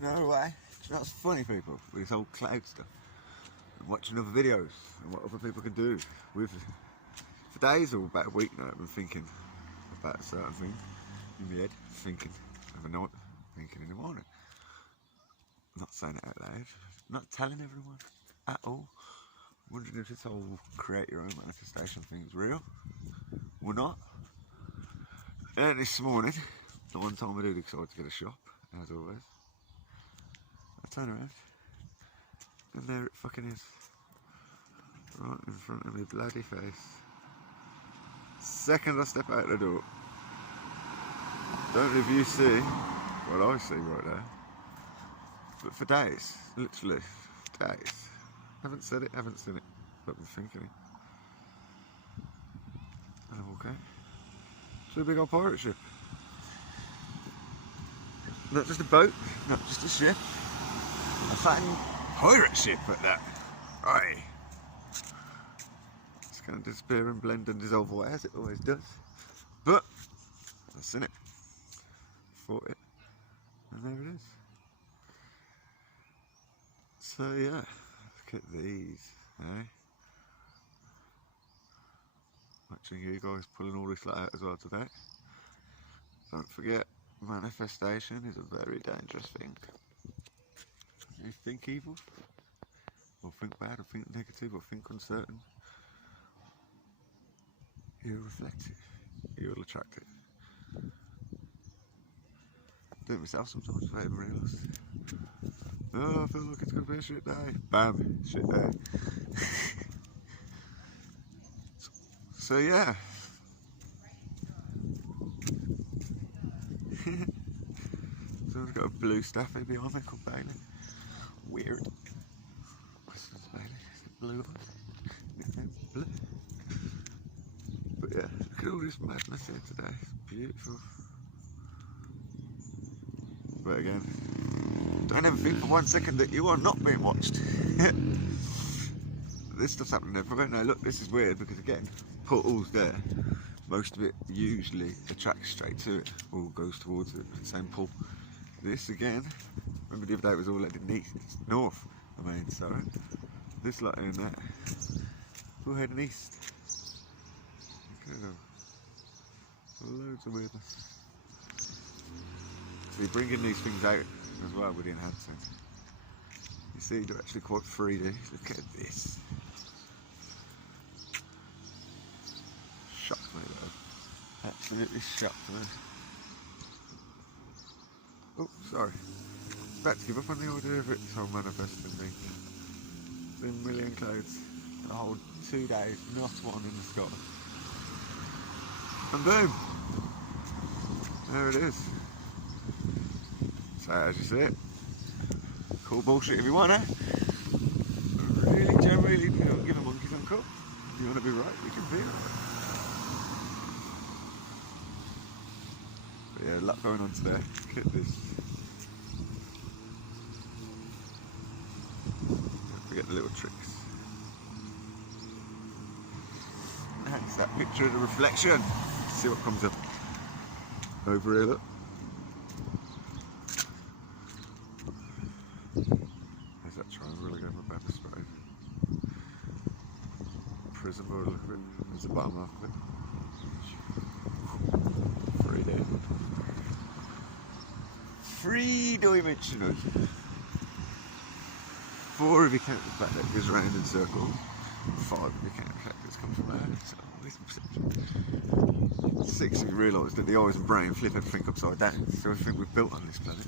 No way. Do you know what's funny, people, with this whole cloud stuff? I'm watching other videos and what other people can do with. For days or about a week now, I've been thinking about a certain thing in my head, thinking overnight, thinking in the morning. Not saying it out loud, not telling everyone at all. Wondering if this whole create your own manifestation thing is real or not. And this morning, the one time I do decide to get a shop, as always, I turn around and there it fucking is. Right in front of my bloody face. Second I step out the door. Don't know if you see what I see right there. But for days, literally days, haven't said it, haven't seen it, but been thinking it. And I'm okay. It's a big old pirate ship. Not just a boat, not just a ship. A fucking pirate ship at that. Aye. It's going to disappear and blend and dissolve away as it always does. But I've seen it, fought it, and there it is. So yeah, look at these, eh? Watching you guys pulling all this lot out as well today. Don't forget, manifestation is a very dangerous thing. You think evil, or think bad, or think negative, or think uncertain, you'll reflect it, you'll attract it. Do it myself sometimes, I don't realise. Oh, I feel like it's going to be a shit day. Bam, shit day. So yeah. Someone's got a blue staffy behind me called Bailey. Weird. What's Bailey? Is it blue? Nickname blue. But yeah, look at all this madness here today. It's beautiful. But again, don't ever think for 1 second that you are not being watched. This stuff's happening everywhere. Now look, this is weird because again, portals there, most of it usually attracts straight to it or goes towards it, same pull. This again, remember the other day it was all heading north, so this lot in that, all heading east. Look at them. Loads of weirdness. So you're bringing these things out as well with the enhancing. You see, they're actually quite 3D. Look at this. Shocked me though. Absolutely shocked me. Oh, sorry. About to give up on the idea of it, so I'm manifesting me. 1 million clouds. And a whole 2 days, not one in the sky. And boom! There it is. So as you see it, cool bullshit if you want to. Really, generally, don't give a monkey's uncle. If you want to be right, you can be right. But yeah, a lot going on today. Look at this. Don't forget the little tricks. That's that picture of the reflection. See what comes up. Over here, look. There's that triangle again with pepper spray. Prism by the look of it. There's the bottom half of it. 3D. 3-dimensional. 4 if you count the fact that it goes round in circles. 5 if you count the fact that it's come from out. So always perception. 6 if you realise that the eyes and brain flip everything upside down. So everything we've built on this planet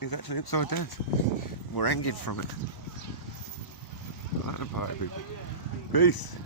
is actually upside down. We're hanging from it. Like that party, people. Peace.